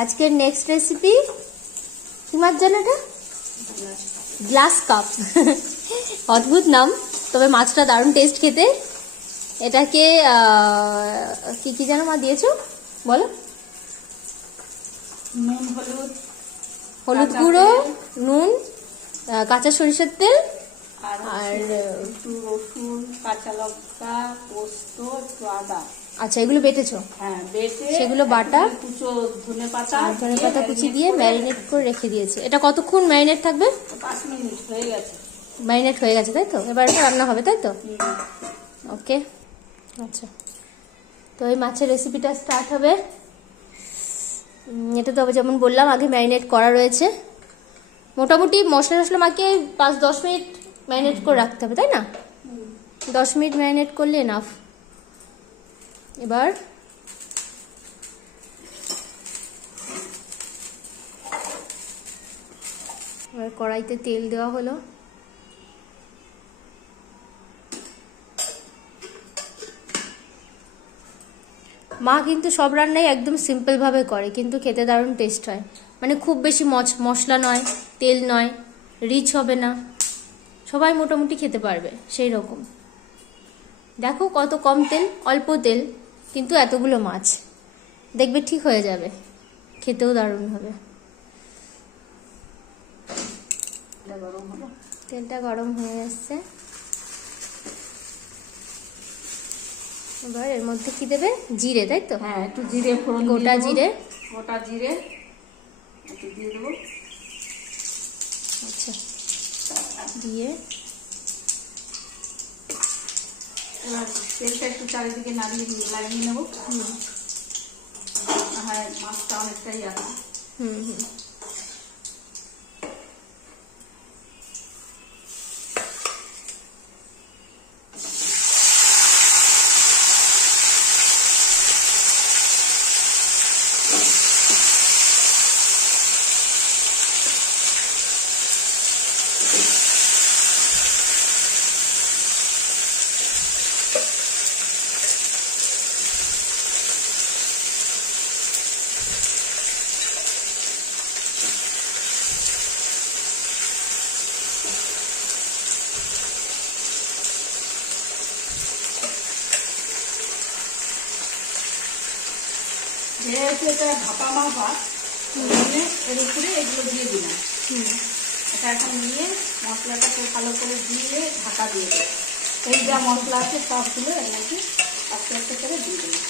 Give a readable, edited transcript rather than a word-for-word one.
আজকের next recipe কি মাছ জানো এটা? Glass cup. অদ্ভুত নাম, তবে মাছটা দারুণ টেস্ট খেতে। এটাকে কি কি যেন মা দিয়েছো বলো? নুন, হলুদ, হলুদ গুঁড়ো, নুন, কাঁচা সরিষার তেল আর একটু রসুন, কাঁচা লঙ্কা, পোস্ত, একটু আদা। আচ্ছা, এগুলো বেটেছো? হ্যাঁ, বেটে সেগুলো বাটা, কুচো ধনেপাতা আর ধনেপাতা কুচি দিয়ে ম্যারিনেট করে রেখে দিয়েছে। এটা কতক্ষণ ম্যারিনেট থাকবে? 5 মিনিট হয়ে গেছে। ম্যারিনেট হয়ে গেছে তাই তো? এবার এটা রান্না হবে তাই তো? ওকে, আচ্ছা। তো এই মাছের রেসিপিটা স্টার্ট হবে। এটা তো যেমন বললাম আগে ম্যারিনেট করা রয়েছে। মোটামুটি মশলা টশলা মাখিয়ে 5-10 মিনিট ম্যারিনেট করে রাখতে হবে তাই না? 10 মিনিট ম্যারিনেট করলে এনাফ। এবার কড়াইতে তেল দেওয়া হলো। মা কিন্তু সব রান্নাই একদম সিম্পল ভাবে করে, কিন্তু খেতে দারুণ টেস্ট হয়। মানে খুব বেশি মশলা নয়, তেল নয়, রিচ হবে না, সবাই মোটামুটি খেতে পারবে সেই রকম। দেখো কত কম তেল, অল্প তেল, কিন্তু এতগুলো মাছ, দেখবে ঠিক হয়ে যাবে, খেতেও দারুণ হবে। তেলটা গরম হয়ে এসছে। এবার এর মধ্যে কি দেবে? জিরে, তাই তো? হ্যাঁ, একটু জিরে ফোড়ন, গোটা জিরে একটু দিয়ে দেবো। আচ্ছা, দিয়ে এবার তেলটা একটু চারিদিকে লাগিয়ে নেবো। হ্যাঁ, মাছটা অনেকটাই আছে। যেহেতু এটা ভাপা মাপা, এর উপরে এগুলো দিয়ে দিলাম। এটা এখন নিয়ে মশলাটা খুব ভালো করে দিয়ে ঢাকা দিয়ে দেবো। এই যা মশলা আছে সবগুলো এর মধ্যে আস্তে আস্তে করে দিয়ে দিলাম।